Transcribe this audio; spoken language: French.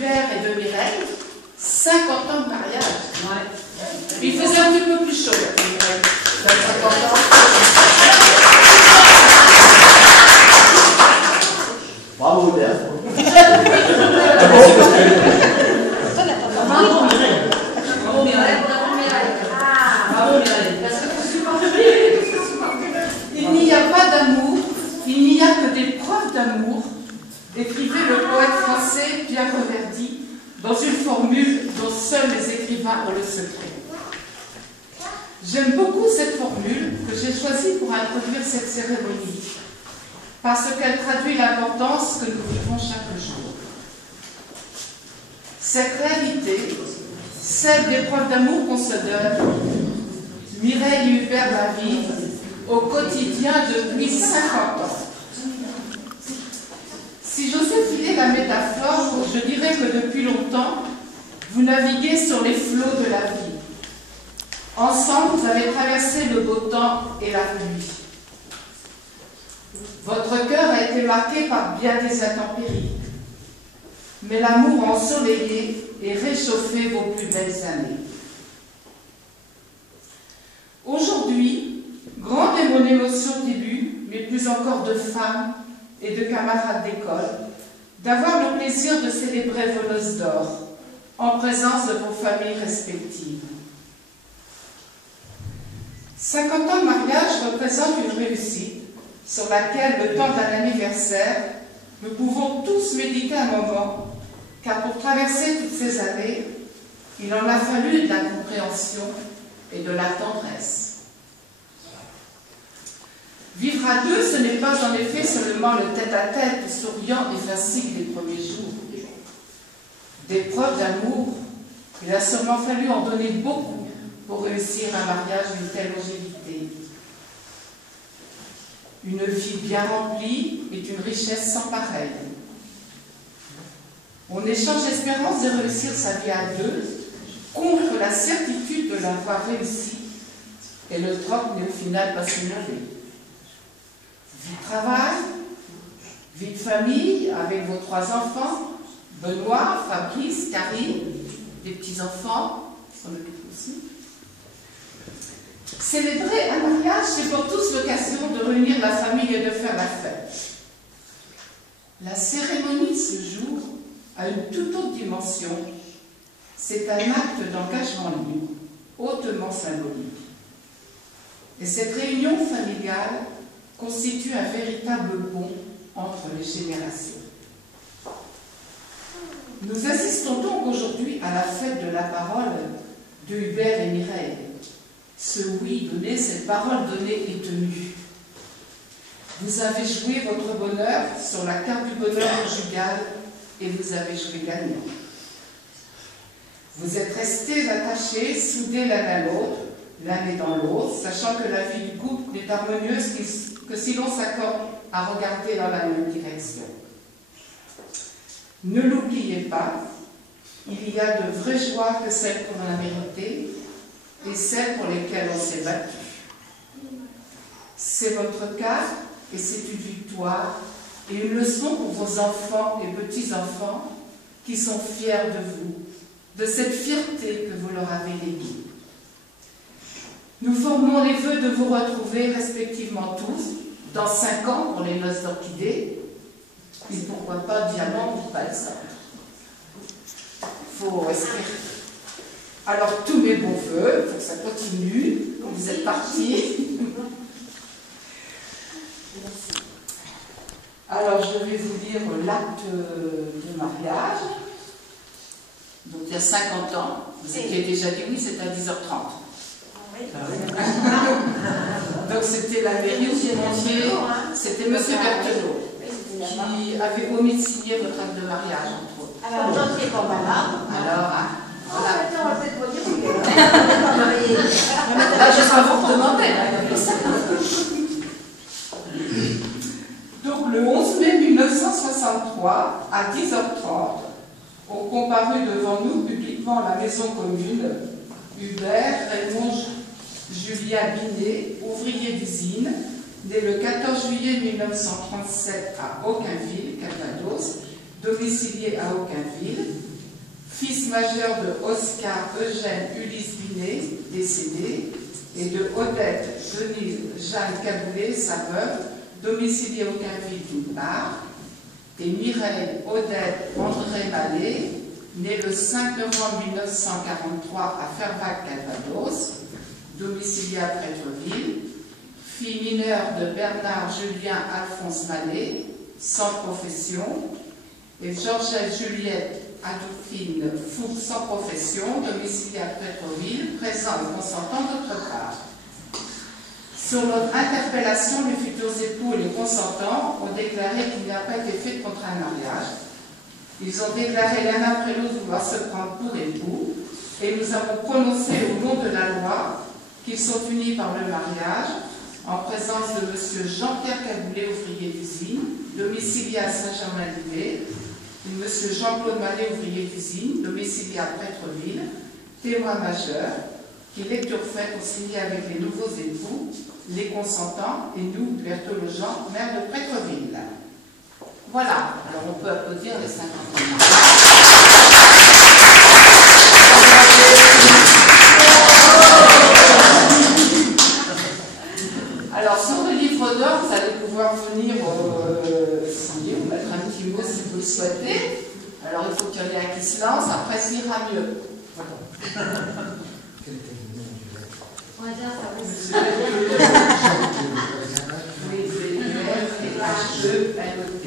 Hubert et de Mireille, 50 ans de mariage. Ouais. Il faisait un petit peu plus chaud, Mireille. 50 ans. Bravo, Hubert. Il n'y a pas d'amour, il n'y a que des preuves d'amour, écrivait le poète français Pierre Reverdy dans une formule dont seuls les écrivains ont le secret. J'aime beaucoup cette formule que j'ai choisie pour introduire cette cérémonie, parce qu'elle traduit l'importance que nous vivons chaque jour. Cette réalité, celle des preuves d'amour qu'on se donne, Mireille et Hubert la vivent au quotidien depuis 50 ans. Si j'osais filer la métaphore, je dirais que depuis longtemps, vous naviguez sur les flots de la vie. Ensemble, vous avez traversé le beau temps et la pluie. Votre cœur a été marqué par bien des intempéries, mais l'amour a ensoleillé et réchauffé vos plus belles années. Aujourd'hui, grande est mon émotion d'élu, mais plus encore de femme et de camarades d'école, d'avoir le plaisir de célébrer vos noces d'or en présence de vos familles respectives. 50 ans de mariage représentent une réussite sur laquelle, le temps d'un anniversaire, nous pouvons tous méditer un moment, car pour traverser toutes ces années, il en a fallu de la compréhension et de la tendresse. Vivre à deux, ce n'est pas en effet seulement le tête-à-tête souriant et facile des premiers jours. Des preuves d'amour, il a sûrement fallu en donner beaucoup pour réussir un mariage d'une telle longévité. Une vie bien remplie est une richesse sans pareille. On échange l'espérance de réussir sa vie à deux contre la certitude de l'avoir réussi, et le troc n'est au final pas si mauvais. Vie de travail, vie de famille avec vos 3 enfants, Benoît, Fabrice, Karine, des petits-enfants, s'en occupe aussi. Célébrer un mariage, c'est pour tous l'occasion de réunir la famille et de faire la fête. La cérémonie de ce jour a une toute autre dimension. C'est un acte d'engagement libre, hautement symbolique. Et cette réunion familiale constitue un véritable pont entre les générations. Nous assistons donc aujourd'hui à la fête de la parole de Hubert et Mireille. Ce oui donné, cette parole donnée et tenue. Vous avez joué votre bonheur sur la carte du bonheur conjugal et vous avez joué gagnant. Vous êtes restés attachés, soudés l'un à l'autre, l'un et dans l'autre, sachant que la vie du couple n'est harmonieuse que si l'on s'accorde à regarder dans la même direction. Ne l'oubliez pas, il y a de vraies joies que celles qu'on a méritées et celles pour lesquelles on s'est battu. C'est votre cas et c'est une victoire et une leçon pour vos enfants et petits-enfants qui sont fiers de vous, de cette fierté que vous leur avez léguée. Nous formons les vœux de vous retrouver respectivement tous dans 5 ans pour les noces d'orchidées, et pourquoi pas diamant ou balsam. Il faut espérer. Alors, tous mes bons vœux, pour que ça continue, quand vous êtes partis. Alors, je vais vous lire l'acte de mariage. Donc, il y a 50 ans, vous étiez déjà dit oui, c'était à 10h30. Donc, c'était la mairie au Piémontier, c'était M. Berthelot qui avait omis de signer votre acte de mariage, entre autres. Alors, j'en sais pas mal. Alors, hein, voilà. On va peut-être pas dire que Je vais vous demander. Donc, le 11 mai 1963, à 10h30, ont comparu devant nous publiquement à la maison commune Hubert Raymond Julien Binet, ouvrier d'usine, né le 14 juillet 1937 à Aucunville, Calvados, domicilié à Aucunville, fils majeur de Oscar Eugène Ulysse Binet, décédé, et de Odette Denise Jeanne Caboulet, sa veuve, domiciliée au Quinville d'une part, et Mireille Odette André Mallet, née le 5 novembre 1943 à Fervaques-Calvados, domiciliée à Prétreville, fille mineure de Bernard Julien Alphonse Mallet, sans profession, et Georgette Juliette Adolphine Fouque, sans profession, domiciliée à Prétreville, présent et consentant d'autre part. Sur notre interpellation, les futurs époux et les consentants ont déclaré qu'il n'a pas été fait de contrat de mariage. Ils ont déclaré l'un après l'autre vouloir se prendre pour époux, et nous avons prononcé au nom de la loi qu'ils sont unis par le mariage, en présence de M. Jean-Pierre Caboulet, ouvrier d'usine, domicilié à Saint-Germain-l'Ivée, et M. Jean-Claude Mallet, ouvrier d'usine, domicilié à Prétreville, témoin majeur, qui, lecture faite, ont signé avec les nouveaux époux, les consentants, et nous, Berthelot Jean, maire de Prétreville. Voilà, alors on peut applaudir les 50 ans. Alors, sur le livre d'or, vous allez pouvoir venir signer ou mettre un petit mot si vous le souhaitez. Alors, il faut qu'il y en ait un qui se lance, après, ça ira mieux. Voilà. On va dire ça. Oui, c'est H-E-L-E.